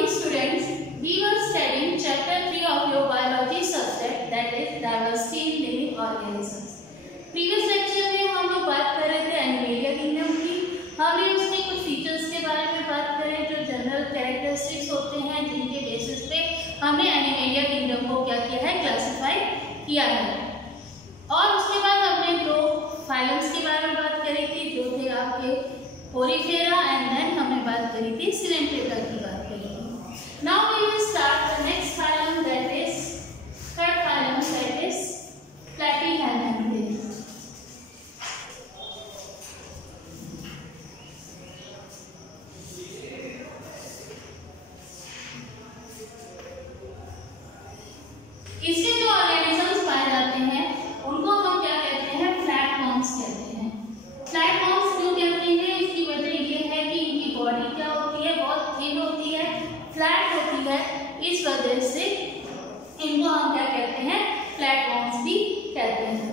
morning students, we were studying chapter 3 of your biology subject, that is diversity in living organisms. Previous lecture में हम लोग बात कर रहे थे एनिमेलिया किंगडम की। हमने उसमें कुछ फीचर्स के बारे में बात करें जो जनरल कैरेक्टरिस्टिक्स होते हैं जिनके बेसिस पे हमने एनिमेलिया किंगडम को क्या किया है, क्लासिफाई किया है। और उसके बाद हमने दो फाइलम्स के बारे में बात करी थी जो थे आपके पोरीफेरा एंड देन हमने बात करी थी सिलेंट्रेटा की बात करी थी। Now we will start the next phylum, that is third phylum, that is Platyhelminthes. इसमें जो ऑर्गेनिजम्स पाए जाते हैं उनको हम क्या कहते हैं, फ्लैटवर्म्स कहते हैं। फ्लैटवर्म्स क्यों कहते हैं, इसकी वजह ये है कि इनकी बॉडी क्या होती है, बहुत थिन होती है, फ्लैट होती है, इस वजह से इनको हम क्या कहते हैं, फ्लैटवर्म्स भी कहते हैं।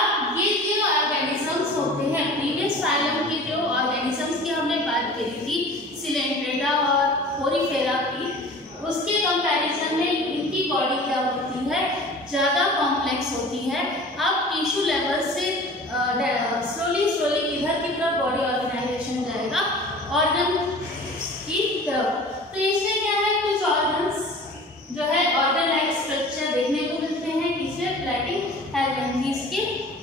अब ये जो ऑर्गेनिजम्स होते हैं, प्रीवियस फाइलम की जो ऑर्गेनिजम्स की हमने बात करी थी सिलेंट्रेटा और पोरीफेरा की, उसके कंपैरिजन में इनकी बॉडी क्या होती है, ज़्यादा कॉम्प्लेक्स होती है। अब टिश्यू लेवल से स्लोली किधर की तरफ बॉडी ऑर्गेनाइजेशन जाएगा, ऑर्गन की तरफ। तो इसमें क्या है, कुछ ऑर्गन्स जो है ऑर्गन लाइक स्ट्रक्चर देखने को मिलते हैं किसे, प्लैटीहेल्मिंथेस के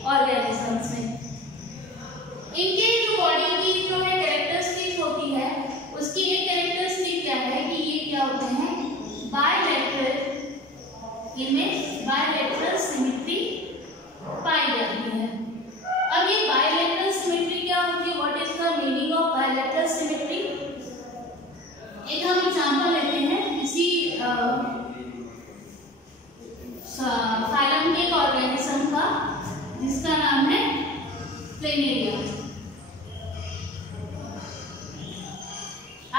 ऑर्गेनिजम्स में। इनके जो बॉडी की जो है कैरेक्टरिस्टिक होती है, उसकी एक कैरेक्टरिस्टिक क्या है कि ये क्या होते हैं, बायलैटरल इमेज, बायलैटरल सिमेट्री पाई जाती है। अब ये बायलैटरल सिमेट्री क्या होती है, what is the meaning of bilateral symmetry? एक हम एग्जांपल लेते हैं इसी फाइलम के एक ऑर्गेनिज्म का जिसका नाम है प्लेनेरिया।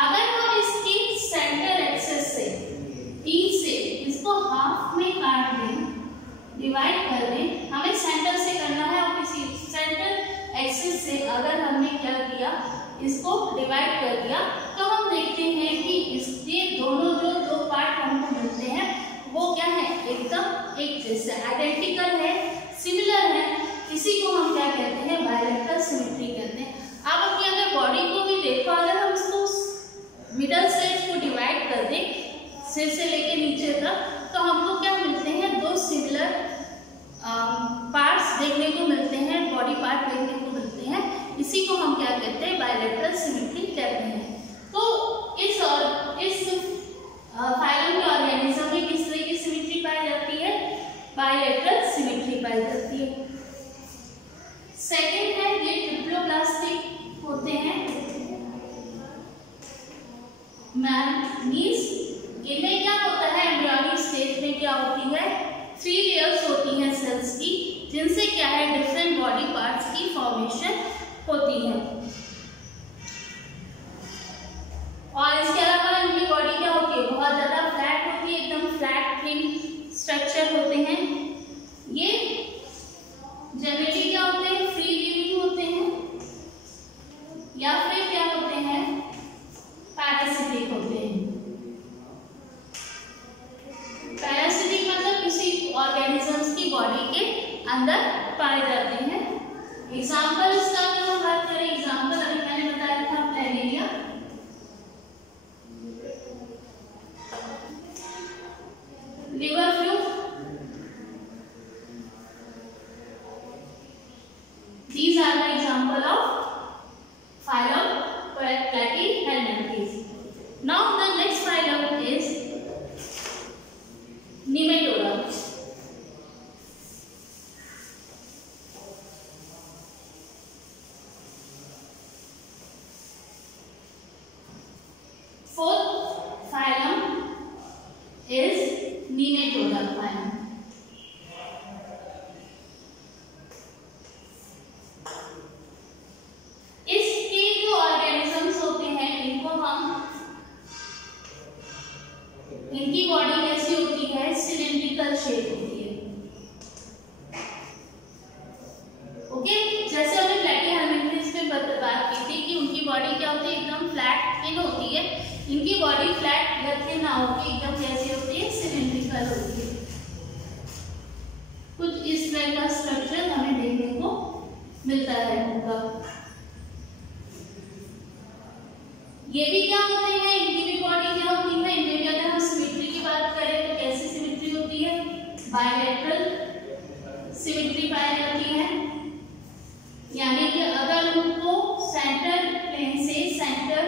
अगर हम इसकी सेंटर एक्सिस से ई से इसको हाफ में काट दें, डिवाइड कर दें, हमें सेंटर से करना है और किसी सेंटर एक्सिस से अगर हमने क्या किया, इसको डिवाइड कर दिया, तो हम देखते हैं कि इसके दोनों जो दो पार्ट हमको मिलते हैं वो क्या है, एकदम एक जैसे आइडेंटिकल है, सिमिलर है। इसी को हम क्या कहते हैं, बायलैटरल सिमेट्री कहते हैं। अब अपनी अगर बॉडी को भी देखो, अगर हम इसको मिडल से इसको डिवाइड कर दें सिर से लेके नीचे तक, तो हमको क्या मिलते हैं, दो सिमिलर पार्ट्स देखने को मिलते हैं, बॉडी पार्ट देखने को मिलते हैं। इसी को हम क्या कहते हैं, बायलैटरल सिमेट्री कहते हैं। तो इस फाइलम के ऑर्गेनिज्म में किस तरह की सिमेट्री पाई जाती है, बायलैटरल सिमेट्री पाई जाती है। सेकंड है ये ट्रिप्लोब्लास्टिक होते हैं, मींस इनमें क्या होता है, एम्ब्रियोनिक स्टेज में क्या होती है, 3 लेयर्स होती हैं सेल्स की, जिनसे क्या है, डिफरेंट बॉडी पार्ट्स की फॉर्मेशन होती है। और इसके अलावा इनकी बॉडी क्या होती है, बहुत ज्यादा फ्लैट होती है, एकदम फ्लैट थिन स्ट्रक्चर होते हैं। ये जनरली क्या होते हैं, फ्री लिविंग होते हैं या फिर क्या होते हैं, पैरासिटिक होते हैं। पैरासिटिक मतलब किसी ऑर्गेनिजम्स की बॉडी के अंदर पाए जाते हैं। एग्जाम्पल इसका अगर हम बात करें, एग्जाम्पल अभी मैंने बताया था planaria, liver fluke, these are the example of phylum Platyhelminthes. Now the next phylum is Nematoda. Fourth phylum is Nematoda phylum. इसके जो ऑर्गेनिजम्स होते हैं इनको हम, इनकी बॉडी कैसी होती है, सिलेंड्रिकल शेप होती है। ओके, जैसे हमने प्लैटीहेल्मिंथेस में बात की थी कि उनकी बॉडी क्या होती है, एकदम फ्लैट थिन होती है, इनकी बॉडी फ्लैट गति ना होकर एकदम कैसी होती है, सिलेंड्रिकल होती है। कुछ इस तरह का स्ट्रक्चर हमें देखने को मिलता है उनका। ये भी क्या होते हैं, इनकी भी बॉडी क्या होती है, इनमें भी अगर हम सिमेट्री की बात करें तो कैसी सिमेट्री होती है, बायलैटरल सिमेट्री पाई जाती है। यानी कि अगर उनको सेंटर प्लेन से, सेंटर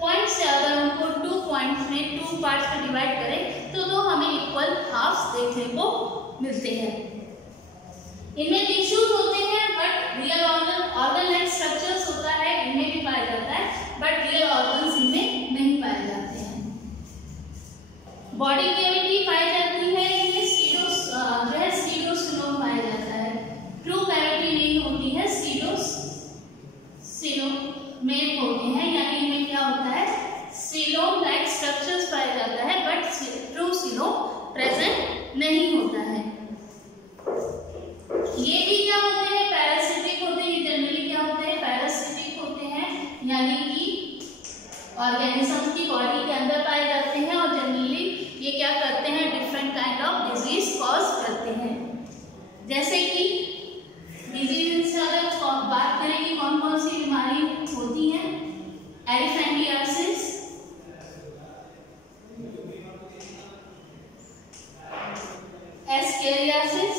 पॉइंट से अगर उनको 2 पॉइंट्स में 2 पार्ट्स में डिवाइड करें तो हमें इक्वल हाफ्स देखने को मिलते हैं। इनमें टिश्यूज होते हैं but real organ like structures होता है, इनमें भी पाया जाता है बट रियल ऑर्गन्स इनमें नहीं पाए जाते हैं। बॉडी कैविटी पाई जाती है, इनमें स्टीरोसिलोम पाया जाता है। ट्रू कैविटी नहीं होती है, स्टीरोसिलोमेट होते हैं, यानी इनमें क्या होता है, सिलोम लाइक स्ट्रक्चर्स पाया जाता है बट ट्रू सिलोम प्रेजेंट नहीं होता है। ये भी क्या होते हैं, पैरासिटिक होते हैं। जनरली क्या होते हैं, पैरासिटिक होते हैं, यानी कि ऑर्गेनिज्म की बॉडी के अंदर पाए जाते हैं और जनरली ये क्या करते हैं, different kind of disease cause करते हैं। जैसे कि डिजीज से अगर बात करें कि कौन कौन सी बीमारी होती है, एलिफेंटियासिस, एस्केरियासिस,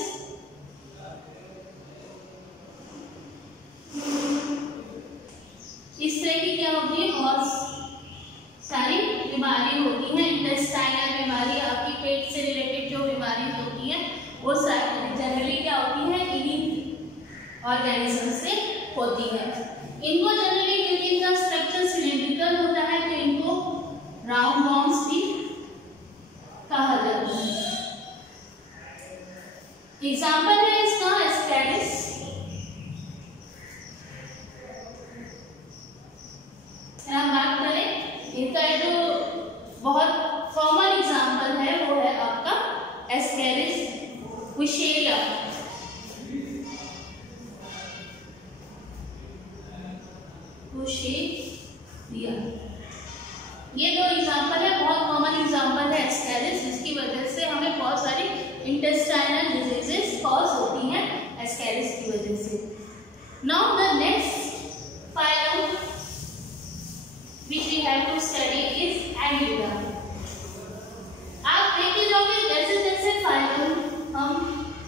इस तरह की क्या होती है, बहुत सारी बीमारी होती है। इंटेस्टाइनल बीमारी, आपकी पेट से रिलेटेड जो बीमारी होती है वो जनरली क्या होती है, इन्हीं ऑर्गेनिज्म से होती है। इनको जनरली क्योंकि इनका स्ट्रक्चर सिलेंड्रिकल होता है तो इनको राउंड वॉर्म्स भी कहा जाता है। एग्जाम्पल है इसका एस्केरिस। हम बात करें इनका जो बहुत कॉमन एग्जाम्पल है वो है आपका एस्केरिस विशेरिया। ये दो एग्जाम्पल है, बहुत कॉमन एग्जाम्पल है एस्केरिस, जिसकी वजह से हमें बहुत सारी इंटेस्टाइनल डिजीजेस कॉज होती हैं एस्केरिस की वजह से। Now the next phylum which we have to study is Annelida। आप देखते जाओगे जैसे जैसे फाइलम हम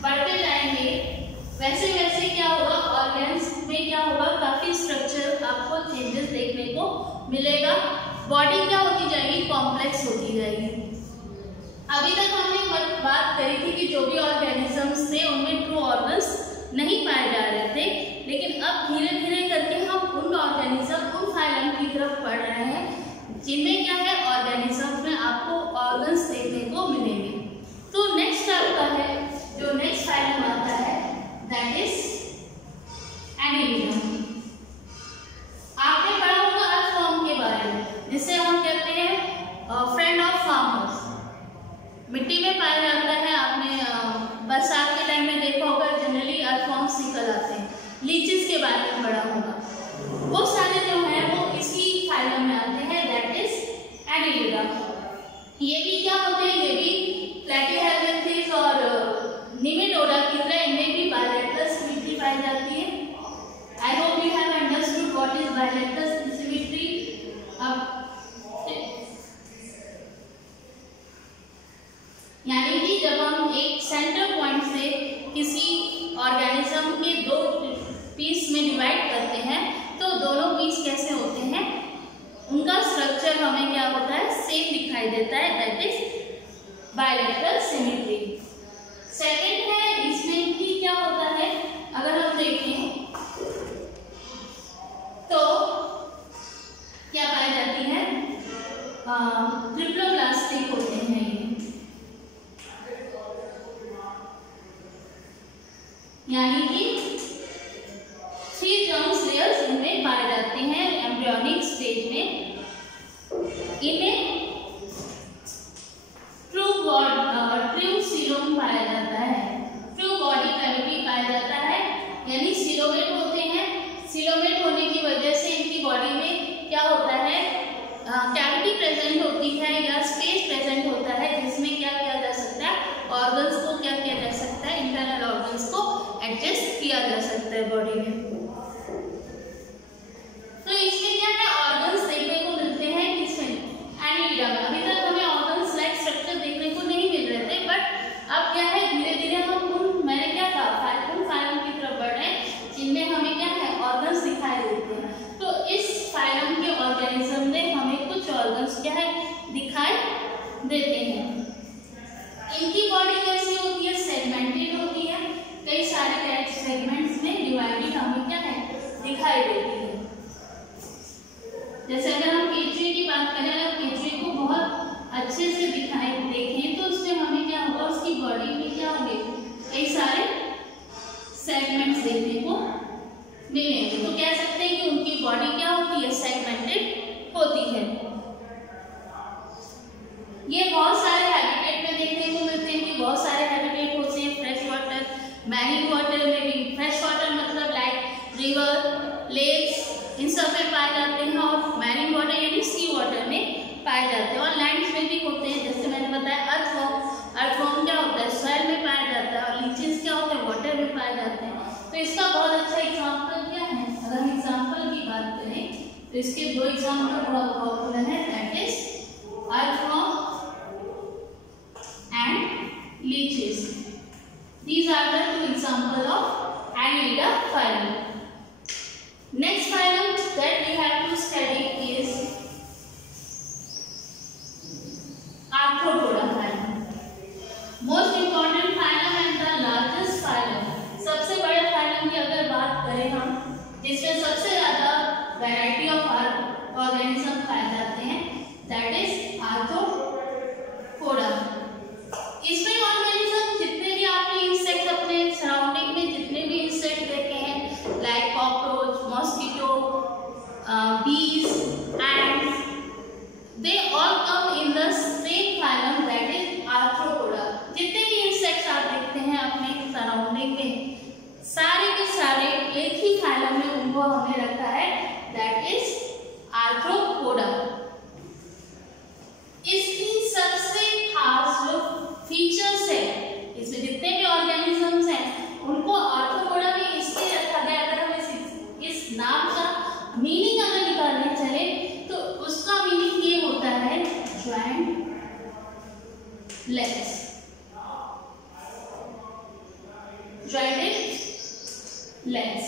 बढ़ते जाएंगे वैसे वैसे क्या होगा, ऑर्गन्स में क्या होगा, काफी स्ट्रक्चर आपको चेंजेस देखने को मिलेगा। बॉडी क्या होती जाएगी, कॉम्प्लेक्स होती जाएगी। अभी तक हमने बात करी थी कि जो भी ऑर्गेनिजम्स थे उनमें ट्रू ऑर्गन्स नहीं पाए जा रहे थे, लेकिन अब धीरे धीरे करके हम उन ऑर्गेनिज्म, उन फाइलम की तरफ बढ़ रहे हैं जिनमें क्या है, ऑर्गेनिज्म में आपको ऑर्गन्स देखने को मिलेंगे। तो नेक्स्ट आपका है, जो नेक्स्ट फाइलम आता है दैट इज एनीलिडा। आपने पढ़ा होगा अर्थवॉर्म के बारे में, जिसे हम कहते हैं फ्रेंड ऑफ फार्मर्स। मिट्टी में पाया जाता है, आपने बरसात के टाइम में देखा होगा, जनरली अर्थवॉर्म्स निकल आते हैं। लीचेस के बारे में पढ़ा होगा, वो सारे जो हैं वो इसी फाइलम में आते हैं दैट इज एनीलिडा। ये भी क्या होते हैं, ये भी प्लेटिहेल्मिन्थेस और निमेटोडा की तरह इनमें भी बायलैटरल सिमेट्री पाई जाती है। I hope you have understood what is bilateral symmetry. अब यानी कि जब हम एक सेंटर पॉइंट से किसी ऑर्गेनिज्म के 2 पीस में डिवाइड करते हैं तो दोनों पीस कैसे होते हैं, उनका स्ट्रक्चर हमें क्या होता है, सेम दिखाई देता है, that is bilateral symmetry. Second है, इसमें भी क्या होता है, अगर हम देखें तो क्या पाई जाती है, ट्रिप्लोब्लास्टिक होते हैं ये, यानी कि 3 जर्म्स लेयर्स इनमें पाए जाते हैं एम्ब्रियोनिक स्टेज में। इनमें ट्रू सीलोम पाया जाता है, ट्रू बॉडी कैविटी पाया जाता है, यानी सीलोमेट होते हैं। सीलोमेट होने की वजह से इनकी बॉडी में क्या होता है, कैविटी प्रेजेंट होती है या स्पेस प्रेजेंट होता है जिसमें क्या किया जा सकता है, ऑर्गन्स को क्या किया जा सकता है, इंटरनल ऑर्गन्स को एडजस्ट किया जा सकता है बॉडी में। तो इसमें क्या है, ऑर्गन्स देखने को मिलते हैं किसमें, एनीलिडा में। अभी तक हमें ऑर्गन्स लाइक स्ट्रक्चर देखने को नहीं मिल रहे थे, बट अब क्या है, धीरे धीरे हम मैंने क्या कहा, उन फाइलम की तरफ बढ़ रहे हैं जिनमें हमें क्या है, ऑर्गन्स दिखाई देते हैं। तो इस फाइलम के ऑर्गेनिज्म में हमें कुछ ऑर्गन्स क्या है, दिखाई देते हैं। इनकी बॉडी कैसी होती है, सेगमेंटेड होती है, कई सारे सेगमेंट्स में डिवाइडेड हमें क्या है, दिखाई देती है। जैसे अगर हम केचुए की बात करें, अगर केचुए को बहुत अच्छे से दिखाई देखें तो उसमें हमें क्या होगा, उसकी बॉडी में क्या होंगे, कई सारे सेगमेंट्स देखने को मिलेंगे। तो कह सकते हैं कि उनकी बॉडी क्या होती है, सेगमेंटेड होती है। ये बहुत सारे हैबिटेट में देखने को मिलते हैं कि बहुत सारे हैबिटेट होते हैं, फ्रेश वाटर, मैरीन वाटर में भी। फ्रेश वाटर मतलब लाइक रिवर, लेक्स, इन सब में पाए जाते हैं, और मैरीन वाटर यानी सी वाटर में पाए जाते हैं, और लैंड्स में भी होते हैं। जैसे मैंने बताया अर्थवर्म क्या होता है, सॉइल में पाया जाता है, और लीचेस क्या होते हैं, वाटर में पाए जाते हैं। तो इसका बहुत अच्छा एग्जांपल क्या है, अगर हम एग्जांपल की बात करें तो इसके दो एग्जांपल बहुत पॉपुलर है, that is earthworm and leches. These are the two examples of Annelida phylum. Next phylum that we have to study is Arthropoda phylum. Most important phylum and the largest phylum. सबसे बड़े phylum की अगर बात करें हम, जिसमें सबसे ज्यादा variety of organism पाए जाते हैं, that is Arthropoda. इसमें ऑर्गेनिज्म जितने भी आपने इंसेक्ट अपने सराउंडिंग में जितने भी इंसेक्ट देखे हैं, लाइक कॉकरोच, मॉस्किटो, बीज, ends, they all come in the same phylum, that is arthropoda. जितने भी इंसेक्ट्स आप देखते हैं अपने सराउंडिंग में, सारे के सारे एक ही फाइलम में उनको हमने रखा है, दैट इज आर्थ्रोपोडा। इसकी सबसे खास जो फीचर्स है, इसमें जितने भी ऑर्गेनिजम्स हैं उनको आर्थ्रोपोडा में इसलिए रखा गया, अगर हम इस नाम का मीनिंग अगर निकालने चले तो उसका मीनिंग ये होता है joint legs, jointed legs.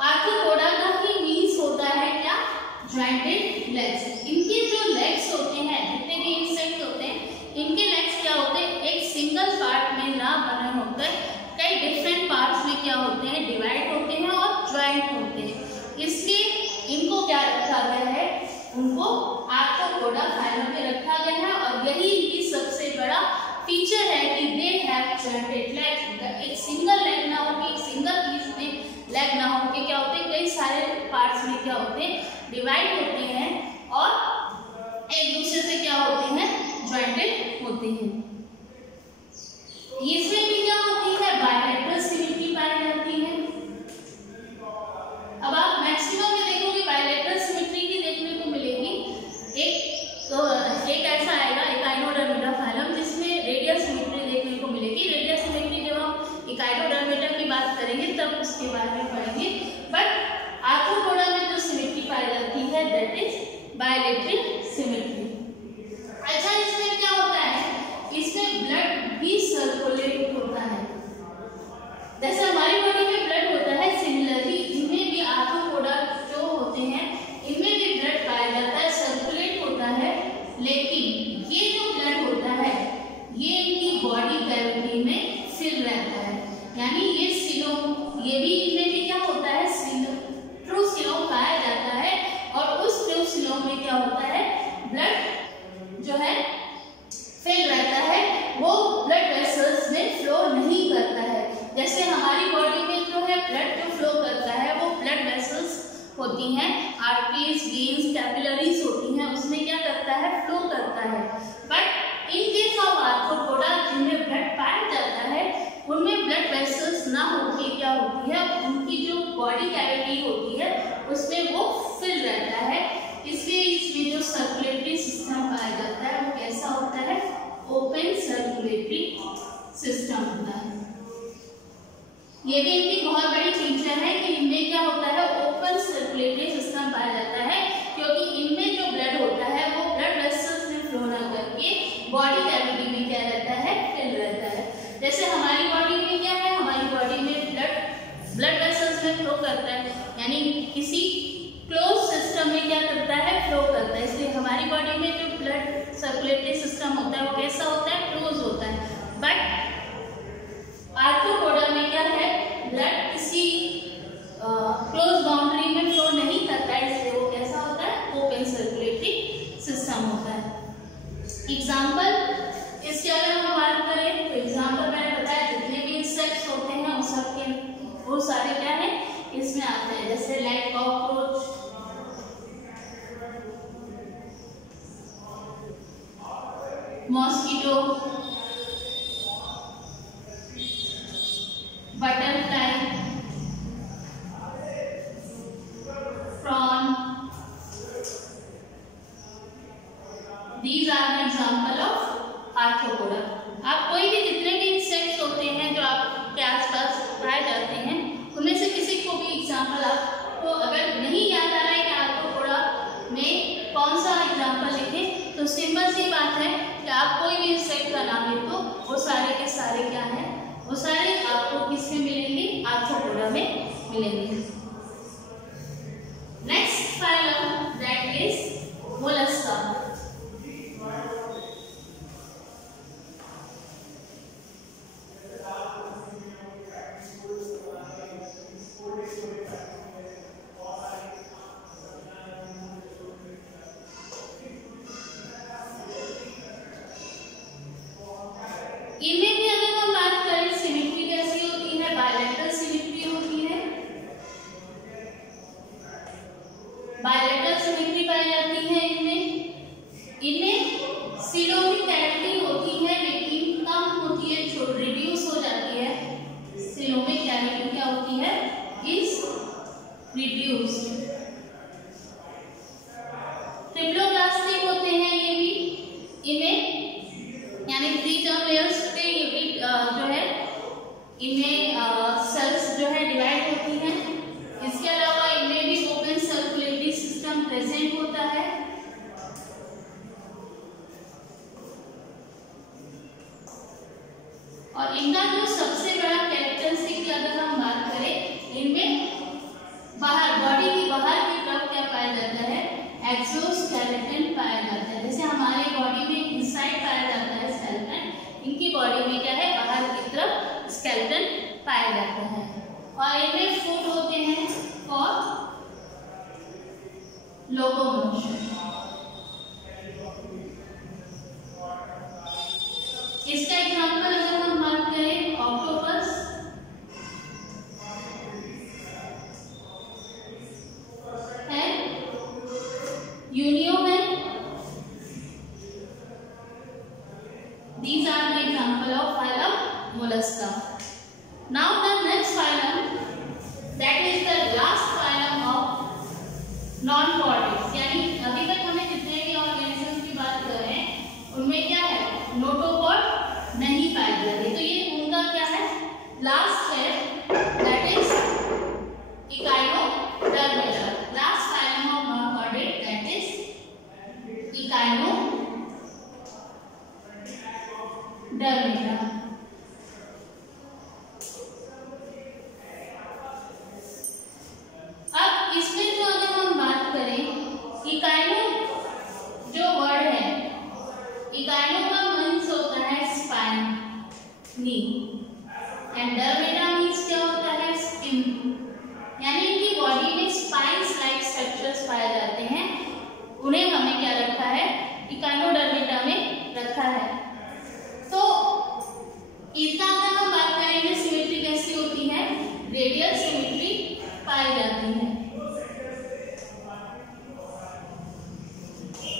Arthropoda का ही मीन्स होता है क्या, ज्वाइंटेड लेग्स। इनके जो लेग्स होते हैं, जितने भी इंसेक्ट होते हैं, इनके लेग्स क्या होते हैं, एक सिंगल पार्ट में ना बने होकर कई डिफरेंट पार्ट्स में क्या होते हैं, डिवाइड होते हैं और ज्वाइंट होते हैं। इसलिए इनको क्या रखा गया है, उनको आर्थ्रोपोडा फाइलम में रखा गया है, और यही इनकी सबसे बड़ा फीचर है कि दे हैव जॉइंटेड लेग्स। एक सिंगल लेग ना हो, एक सिंगल पीस में लेग ना हो के क्या होते हैं, कई सारे पार्ट्स में क्या होते हैं, डिवाइड होते हैं और एक दूसरे से क्या होते हैं, ज्वाइंटेड होते हैं। इसमें भी क्या होती है, बायलैटरल सिमेट्री पाई जाती है। अब आप मैक्सिमम में देखोगे बायलैटरल सिमेट्री की देखने को मिलेगी। एक ऐसा आएगा इकाइनोडर्मेटा फाइलम जिसमें रेडियल सिमेट्री देखने को मिलेगी। रेडियल सिमेट्री जब हम इकाइनोडर्मेटा की बात करेंगे तब उसके बारे में पढ़ेंगे, बट आर्थ्रोपोडा में जो सिमेट्री पाई जाती है दैट इज बायलैटरल सिमेट्री। अच्छा, इसमें क्या होता है, इसमें ब्लड भी सर्कुलेट होता है। जैसे हमारी बॉडी में ब्लड होता है, सिमिलरली इनमें भी आर्थ्रोपोडा जो होते हैं इनमें भी ब्लड पाया जाता है, सर्कुलेट होता है। लेकिन ये जो ब्लड होता है ये इनकी बॉडी कैविटी में फिल रहता है, यानी ये सिलोम, ये भी इनमें भी क्या होता है, ट्रू सिलोम पाया जाता है, और उस ट्रू सिलोम में क्या होता है, ब्लड जो है फिल रहता है, वो ब्लड वेसल्स में फ्लो नहीं करता है। जैसे हमारी बॉडी में जो है ब्लड जो फ्लो करता है वो ब्लड वेसल्स होती हैं, आर्टरीज, वेन्स, कैपिलरीज होती हैं, उसमें क्या करता है, फ्लो करता है। But in case of arthropoda जिनमें ब्लड पाया जाता है उनमें ब्लड वेसल्स ना होके क्या होती है, उनकी जो बॉडी कैविटी होती है उसमें वो रहता है, इसलिए इसमें जो सर्कुलेटरी सिस्टम पाया जाता है वो कैसा होता है, ओपन सर्कुलेटरी सिस्टम होता है। ये भी इनकी बहुत बड़ी फीचर है कि इनमें क्या होता है, ओपन सर्कुलेटरी सिस्टम पाया जाता है, क्योंकि इनमें जो ब्लड होता है वो ब्लड वेसल्स में फ्लो ना करके बॉडी कैविटी में क्या रहता है, फिल रहता है। जैसे हमारी बॉडी में क्या है, हमारी बॉडी में ब्लड वेसल्स में फ्लो करता है, यानी किसी क्लोज सिस्टम में क्या करता है, फ्लो करता है, इसलिए हमारी बॉडी में जो ब्लड सर्कुलेटरी सिस्टम होता है वो कैसा होता है, क्लोज होता है। बट आर्थ्रोपोडा में क्या है, ब्लड किसी क्लोज बाउंड्री में फ्लो नहीं करता है, इसलिए वो कैसा होता है, ओपन सर्कुलेटरी सिस्टम होता है। एग्जाम्पल इसके अगर हम बात करें तो एग्जाम्पल मैंने बताया जितने भी इंसेक्ट्स होते हैं उस सबके वो सारे क्या है इसमें आते हैं, जैसे like cockroach, mosquito, butterfly, prawn, these are the example of arthropoda। आप कोई भी जितने भी इंसेक्ट्स होते हैं जो आपके आसपास पाए जाते हैं उनमें से किसी को भी एग्जाम्पल आपको अगर नहीं याद आ रहा है कि आर्थ्रोपोडा में कौन सा एग्जाम्पल लिखें, तो सिंपल सी बात है कि आप कोई भी इंसेक्ट का नाम ले तो वो सारे के सारे क्या है, वो सारे आपको किसमें मिलेंगे, आर्थ्रोपोडा में मिलेंगे। Next phylum that is Mollusca. इनमें भी अगर हम बात करें सिमेट्री कैसी होती है, बायलैटरल सिमेट्री होती है, बायलैटरल सिमेट्री पाई जाती है इनमें सीलोमिक कैविटी होती है लेकिन कम होती है, जो रिड्यूस हो जाती है। सीलोमिक कैविटी क्या होती है, इज रिड्यूस। ट्रिप्लोप्लास्टिक होते हैं ये भी, इनमें यानी 3 टर्म लेयर्स पे ये भी जो है इनमें सेल्स जो है डिवाइड होती हैं। इसके अलावा इनमें भी ओपन सर्कुलेटरी सिस्टम प्रेजेंट होता है। और इनका जो सबसे बड़ा कैरेक्टरिस्टिक की अगर हम बात करें, इनमें बाहर बॉडी की बाहर की तरफ क्या पाया जाता है, एक्सोस्केलेटन पाया जाता है। जैसे हमारे बॉडी में इनसाइड पाया जाता है स्केलेटन, इनकी बॉडी में क्या है, बाहर की तरफ स्केलेटन पाया जाता है। और इनमें फूड होते हैं फॉर लोकोमोशन। इसका एग्जांपल अगर हम बात करें, ऑक्टोपस, है यूनियो है। These are the example of phylum Mollusca. Now the next phylum, that is the last phylum of non-chordates, यानी अभी तक हमें जितने भी ऑर्गेनिज्म की बात कर रहे हैं उनमें क्या है, नोटोकॉर्ड नहीं पाए जाते, तो ये उनका क्या है, लास्ट है, that is Echinodermata, last phylum of non-chordate, that is Echinodermata। अब इसमें जो अगर हम बात करें, इकाइनो जो वर्ड है, इकाइनो का मीन्स होता है स्पाइन, नी, एंड डर्मेटा मीन्स क्या होता है, स्किन, यानी इनकी बॉडी में स्पाइन्स लाइक स्ट्रक्चर्स पाए जाते हैं, उन्हें हमें क्या रखा है, इकाइनोडर्मेटा में रखा है। तो इसका अगर हम बात करेंगे सिमेट्री कैसी होती है, रेडियल सिमेट्री पाई जाती है।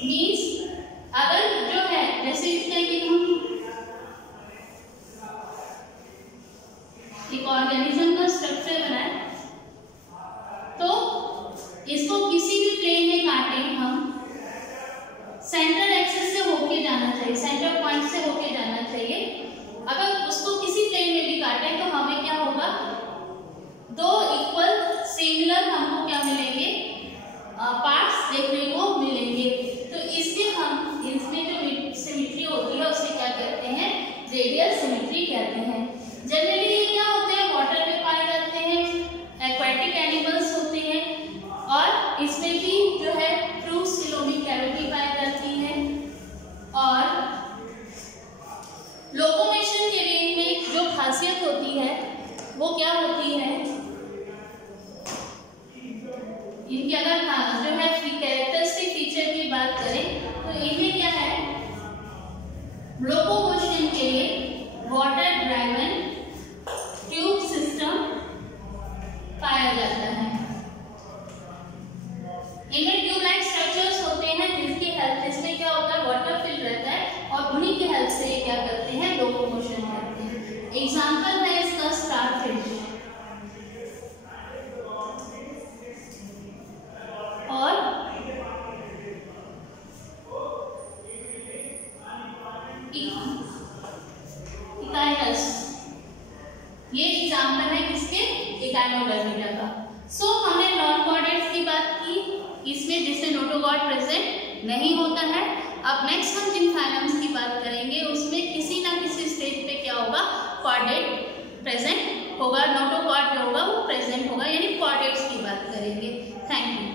मींस अगर जो है, जैसे इसका कि हम एक ऑर्गेनिज्म का स्ट्रक्चर बनाए तो इसको किसी भी प्लेन चाहिए, सेंटर पॉइंट से होके जाना चाहिए। अगर उसको किसी प्लेन में भी काटे तो हमें क्या होगा, दो इक्वल सिमिलर हमको क्या मिलेंगे, पार्ट्स देखने को मिलेंगे। तो इससे हम इसमें जो सिमेट्री होती है उसे क्या कहते हैं, रेडियल सिमेट्री कहते हैं। जनरली ये क्या होते हैं, वाटर में पाए जाते हैं, एक्वाटिक एनिमल्स होते हैं, और इसमें भी जो है ट्रू सिलोमिक कैविटी पाई जाती है। और लोकोमोशन के लिए में जो खासियत होती है वो क्या होती है, इनकी अगर जो है कैरेक्टरिस्टिक फीचर की बात करें तो इनमें क्या है, लोकोमोशन के लिए वाटर ड्राइवन ट्यूब सिस्टम पाया जाता है। इनमें ट्यूब लाइक स्ट्रक्चर्स होते हैं जिसकी हेल्प, इसमें क्या होता है, वाटर फिल रहता है और उन्हीं की हेल्प से ये क्या करते हैं, लोकोमोशन करते हैं। एग्जांपल है इसका स्टारफिश। और इकाइनस, ये एग्जांपल है किसके, इकाइनोडर्मिडा का। सो हमने नॉन कॉर्डेट्स की बात की, इसमें जिसमें नोटोकॉर्ड प्रेजेंट नहीं होता है। अब नेक्स्ट हम जिन फाइलम्स की बात करेंगे उसमें किसी ना किसी स्टेज पे क्या होगा, कॉर्डेट प्रेजेंट होगा, नोटोकॉर्ड जो होगा वो प्रेजेंट होगा, यानी कॉर्डेट्स की बात करेंगे। Thank you.